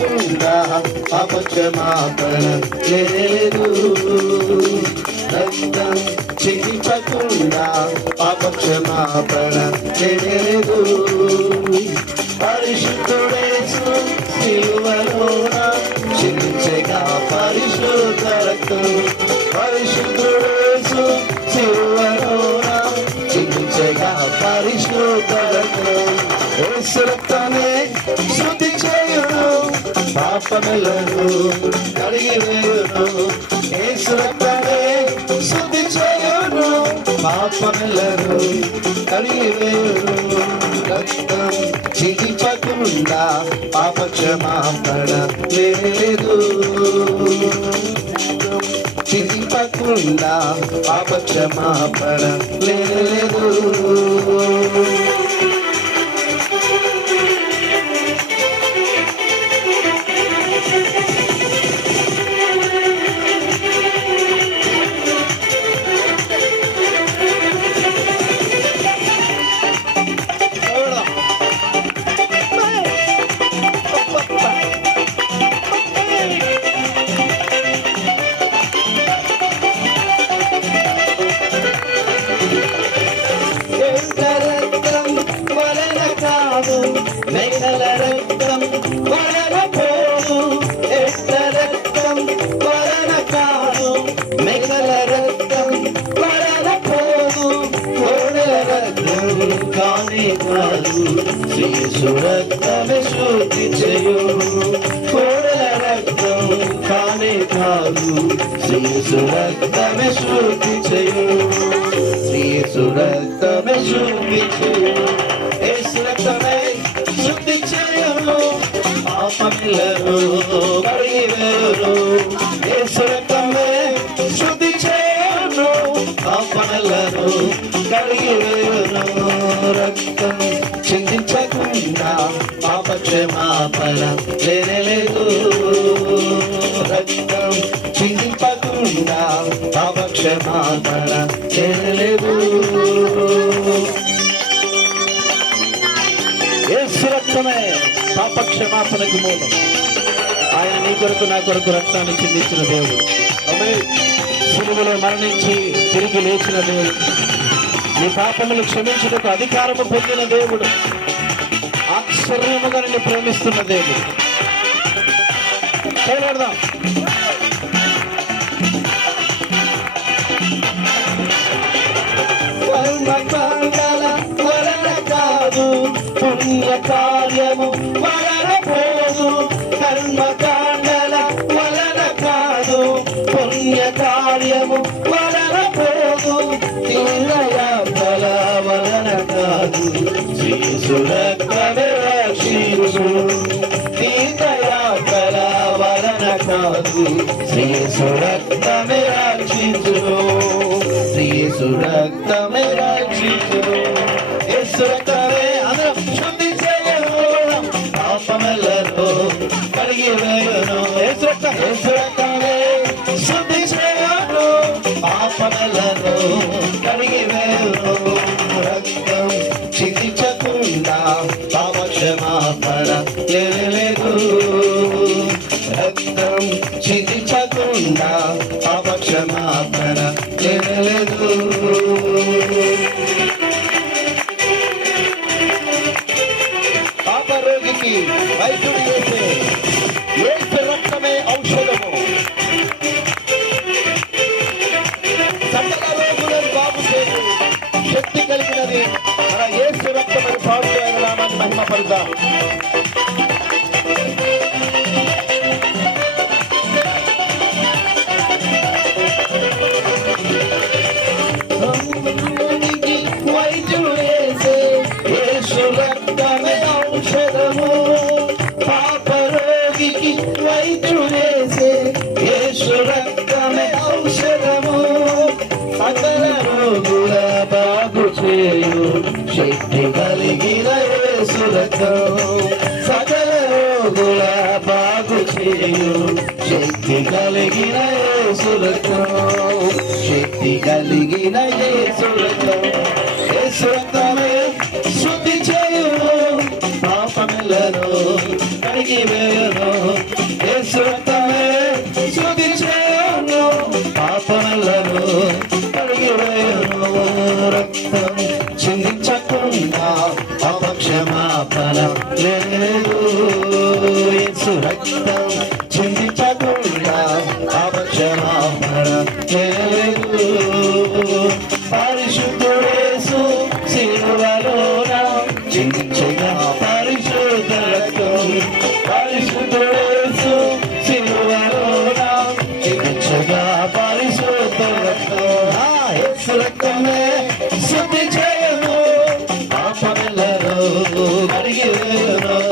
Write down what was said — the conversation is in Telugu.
చింతించకుండా పాపక్షమాపణ లేదు. రక్తం చింతించకుండా పాపక్షమాపణ లేదు. పరిశుద్ధుడేసు సిలువలోన చింతించగా పరిశుద్ధ రక్తం పరిశుద్ధుడేసు పాపములను కడిగి వేయును యేసు రక్తమే శుద్ధి చేయును. పాపములను కడిగి వేయును రక్తం చింతించకుండా పాప క్షమాపణ లేదు చింతించకుండా పాప క్షమాపణ లేదు కాదు. మేఘల రక్తం వలన పోదు. ఎట్ల రక్తం వలన కాదు. మేఘల రక్తం వలన పోదు. కోడల రక్తం కానే కాదు. శిశు రక్తమే శుద్ధి చేయు. కోడల రక్తం కానే కాదు. శిశు రక్తమే శుద్ధి చేయు. రక్తమే శుద్ధి చేయు. యేసు శుద్ధి చేయు పాపములను కడిగి వేయును శుద్ధి చేయు పాపములను కడిగి రక్తం చిందించకుండా పాప క్షమాపణ లేనేలేదు రక్తం చిందింపకుండా పాప క్షమాపణ లేనేలేదు రక్తమే పాప క్షమాపణకు మూలం. ఆయన నీ కొరకు నా కొరకు రక్తాన్ని చెందించిన దేవుడు. సులువులో మరణించి తిరిగి లేచిన దేవుడు. నీ పాపములు క్షమించుటకు అధికారము పొందిన దేవుడు. ఆశ్చర్యముగా నిన్ను ప్రేమిస్తున్న దేవుడు. చేయబడదాం పోదు తీరయాత్రల వలన కాదు. శ్రీసురక్తమే రక్షించు తీర్థయాత్రల వలన కాదు. శ్రీసురక్తమే రక్షించు యేసు రక్తమే అందరం శుద్ధి క్షమాపణ లేదు పాప రోగికి వైద్యుడు చేసే ఏసు రక్తమే ఔషధము. సకల రోగులను బాగు చేయు శక్తి కలిగినది మన ఏసు రక్తమని పాడు ఆయన నామాన్ని మహిమపరుద్దాం. సకల కూడా బాగు చేయు శక్తి కలిగిన యేసు రక్తం సకల బాగు చేయు శక్తి కలిగిన యేసు శక్తి కలిగిన యేసు శుద్ధి చేయు పాపములను కడిగి వేయును రక్తం చింతించకుండా అపక్షమాపణ లేదు வருகிறதோ